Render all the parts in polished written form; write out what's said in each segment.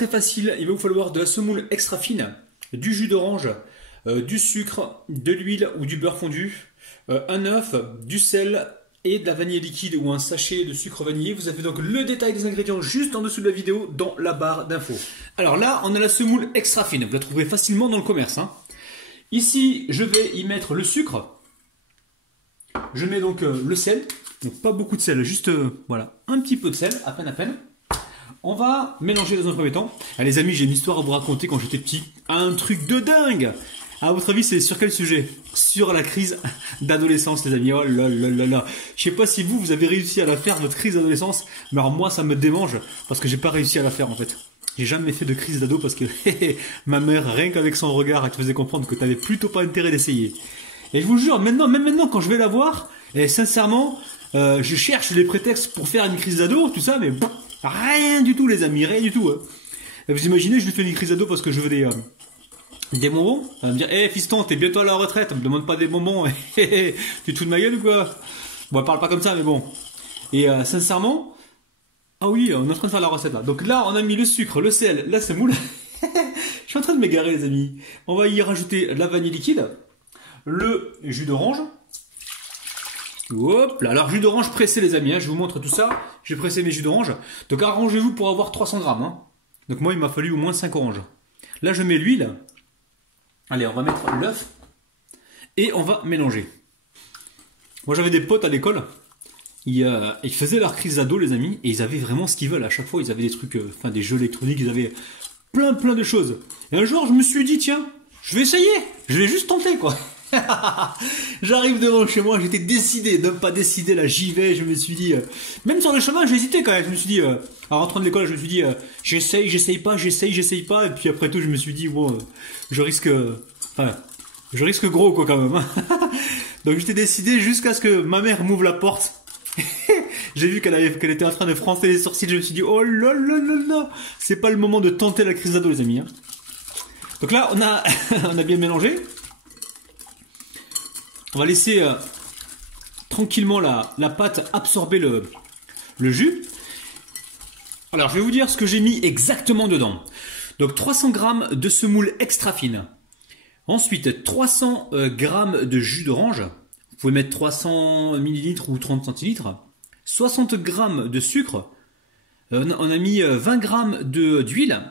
très facile. Il va vous falloir de la semoule extra fine, du jus d'orange, du sucre, de l'huile ou du beurre fondu, un œuf, du sel et de la vanille liquide ou un sachet de sucre vanillé. Vous avez donc le détail des ingrédients juste en dessous de la vidéo dans la barre d'infos. Alors là, on a la semoule extra fine. Vous la trouverez facilement dans le commerce, hein. Ici, je vais y mettre le sucre. Je mets donc le sel. Donc pas beaucoup de sel, juste voilà, un petit peu de sel, à peine. On va mélanger dans un premier temps. Ah, les amis, j'ai une histoire à vous raconter quand j'étais petit. Un truc de dingue. À votre avis, c'est sur quel sujet? Sur la crise d'adolescence, les amis. Oh là là là là. Je sais pas si vous avez réussi à la faire, votre crise d'adolescence. Mais alors moi, ça me démange parce que j'ai pas réussi à la faire en fait. J'ai jamais fait de crise d'ado parce que ma mère, rien qu'avec son regard, elle te faisait comprendre que tu n'avais plutôt pas intérêt d'essayer. Et je vous jure, même maintenant, quand je vais la voir, et sincèrement, je cherche les prétextes pour faire une crise d'ado, tout ça, mais bon, rien du tout, les amis, rien du tout. Hein. Vous imaginez, je lui fais une crise d'ado parce que je veux des bonbons. Elle va me dire, fiston, t'es bientôt à la retraite, me demande pas des bonbons. Tu te fous de ma gueule ou quoi? Bon, elle parle pas comme ça, mais bon. Et sincèrement, ah oui, on est en train de faire la recette là. Donc là, on a mis le sucre, le sel, la semoule. Je suis en train de m'égarer, les amis. On va y rajouter la vanille liquide, le jus d'orange. Hop là, alors jus d'orange pressé, les amis, hein, je vous montre tout ça. J'ai pressé mes jus d'orange. Donc arrangez-vous pour avoir 300 grammes. Hein. Donc moi, il m'a fallu au moins 5 oranges. Là, je mets l'huile. Allez, on va mettre l'œuf. Et on va mélanger. Moi, j'avais des potes à l'école. Ils faisaient leur crise d'ado, les amis. Et ils avaient vraiment ce qu'ils veulent. À chaque fois, ils avaient des trucs, des jeux électroniques. Ils avaient plein de choses. Et un jour, je me suis dit, tiens, je vais essayer. Je vais juste tenter, quoi. J'arrive devant chez moi, j'étais décidé, de ne pas décider, là j'y vais, je me suis dit, même sur le chemin j'ai hésité quand même, je me suis dit, en rentrant de l'école je me suis dit, j'essaye pas, et puis après tout je me suis dit, bon, je risque gros quoi quand même, hein. Donc j'étais décidé jusqu'à ce que ma mère m'ouvre la porte, j'ai vu qu'elle était en train de froncer les sourcils, je me suis dit, oh là là là là, c'est pas le moment de tenter la crise d'ado les amis, hein. Donc là on a bien mélangé. On va laisser tranquillement la pâte absorber le jus. Alors, je vais vous dire ce que j'ai mis exactement dedans. Donc, 300 g de semoule extra fine. Ensuite, 300 g de jus d'orange. Vous pouvez mettre 300 ml ou 30 centilitres. 60 g de sucre. On a mis 20 g d'huile.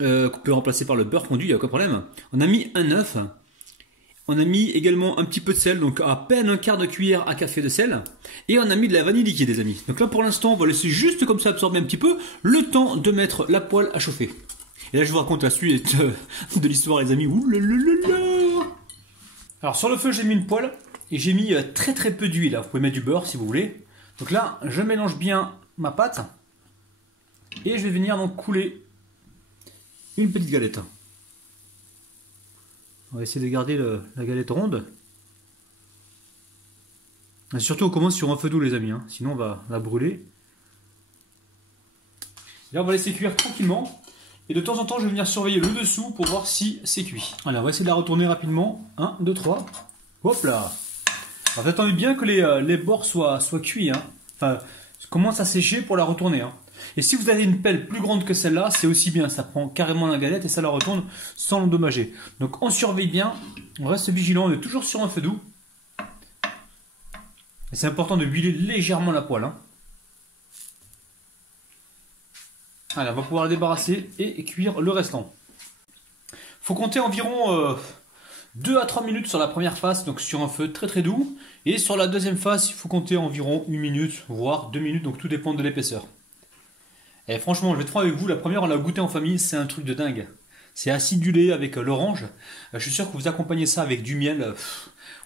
Qu'on peut remplacer par le beurre fondu, il n'y a aucun problème. On a mis un œuf. On a mis également un petit peu de sel, donc à peine un quart de cuillère à café de sel. Et on a mis de la vanille liquide, les amis. Donc là, pour l'instant, on va laisser juste comme ça absorber un petit peu, le temps de mettre la poêle à chauffer. Et là, je vous raconte la suite de l'histoire, les amis. Ouh là là là là. Alors, sur le feu, j'ai mis une poêle et j'ai mis très peu d'huile. Vous pouvez mettre du beurre si vous voulez. Donc là, je mélange bien ma pâte. Et je vais venir donc couler une petite galette. On va essayer de garder la galette ronde. Et surtout, on commence sur un feu doux, les amis. Hein. Sinon, on va la brûler. Là, on va laisser cuire tranquillement. Et de temps en temps, je vais venir surveiller le dessous pour voir si c'est cuit. Allez, on va essayer de la retourner rapidement. 1, 2, 3. Hop là. Alors, attendez bien que les bords soient cuits. Hein. Enfin, commence à sécher pour la retourner. Hein. Et si vous avez une pelle plus grande que celle-là, c'est aussi bien. Ça prend carrément la galette et ça la retourne sans l'endommager. Donc on surveille bien, on reste vigilant, on est toujours sur un feu doux. Et c'est important de huiler légèrement la poêle. Hein. Allez, on va pouvoir la débarrasser et cuire le restant. Il faut compter environ 2 à 3 minutes sur la première face, donc sur un feu très doux. Et sur la deuxième face, il faut compter environ 1 minute, voire 2 minutes, donc tout dépend de l'épaisseur. Et franchement, je vais être franc avec vous, la première on l'a goûté en famille, c'est un truc de dingue. C'est acidulé avec l'orange. Je suis sûr que vous accompagnez ça avec du miel,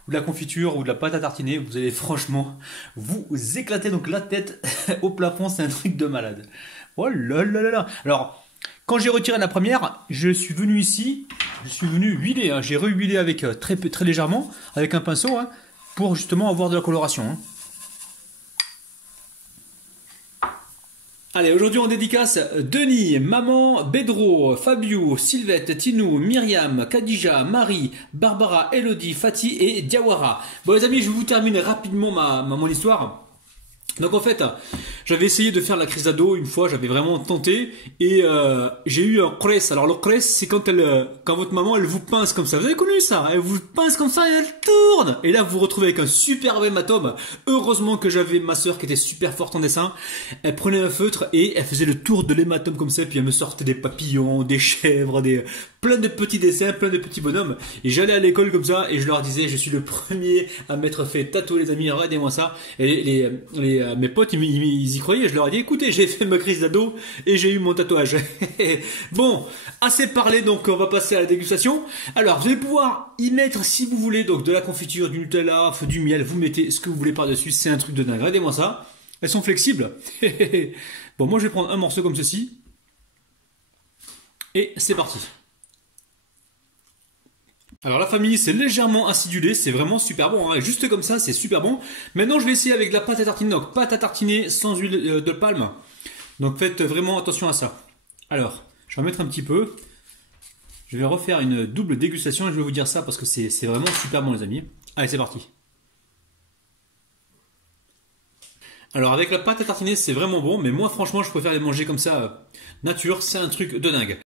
ou de la confiture, ou de la pâte à tartiner. Vous allez franchement vous éclater donc la tête au plafond, c'est un truc de malade. Oh là là là là. Alors, quand j'ai retiré la première, je suis venu ici, je suis venu huiler. Hein. J'ai rehuilé avec très légèrement, avec un pinceau, hein, pour justement avoir de la coloration. Hein. Allez, aujourd'hui on dédicace Denis, Maman, Bédro, Fabio, Sylvette, Tinou, Myriam, Khadija, Marie, Barbara, Elodie, Fatih et Diawara. Bon les amis, je vous termine rapidement mon histoire. Donc en fait, j'avais essayé de faire la crise d'ado une fois, j'avais vraiment tenté et j'ai eu un cresse. Alors le cresse, c'est quand votre maman elle vous pince comme ça. Vous avez connu ça? Elle vous pince comme ça et elle tourne. Et là vous vous retrouvez avec un superbe hématome. Heureusement que j'avais ma sœur qui était super forte en dessin. Elle prenait un feutre et elle faisait le tour de l'hématome comme ça. Et puis elle me sortait des papillons, des chèvres, plein de petits dessins, plein de petits bonhommes. Et j'allais à l'école comme ça et je leur disais, je suis le premier à m'être fait tatouer les amis. Regardez-moi ça. Et mes potes, ils y croyaient. Je leur ai dit, écoutez, j'ai fait ma crise d'ado et j'ai eu mon tatouage. Bon, assez parlé, donc on va passer à la dégustation. Alors, vous allez pouvoir y mettre, si vous voulez, donc de la confiture, du Nutella, du miel. Vous mettez ce que vous voulez par-dessus. C'est un truc de dingue. Regardez-moi ça. Elles sont flexibles. Bon, moi, je vais prendre un morceau comme ceci. Et c'est parti. Alors la famille, c'est légèrement acidulé, c'est vraiment super bon, hein. Juste comme ça, c'est super bon. Maintenant, je vais essayer avec de la pâte à tartiner, donc pâte à tartiner sans huile de palme. Donc faites vraiment attention à ça. Alors, je vais en mettre un petit peu. Je vais refaire une double dégustation et je vais vous dire ça parce que c'est vraiment super bon les amis. Allez, c'est parti. Alors avec la pâte à tartiner, c'est vraiment bon, mais moi franchement, je préfère les manger comme ça, nature, c'est un truc de dingue.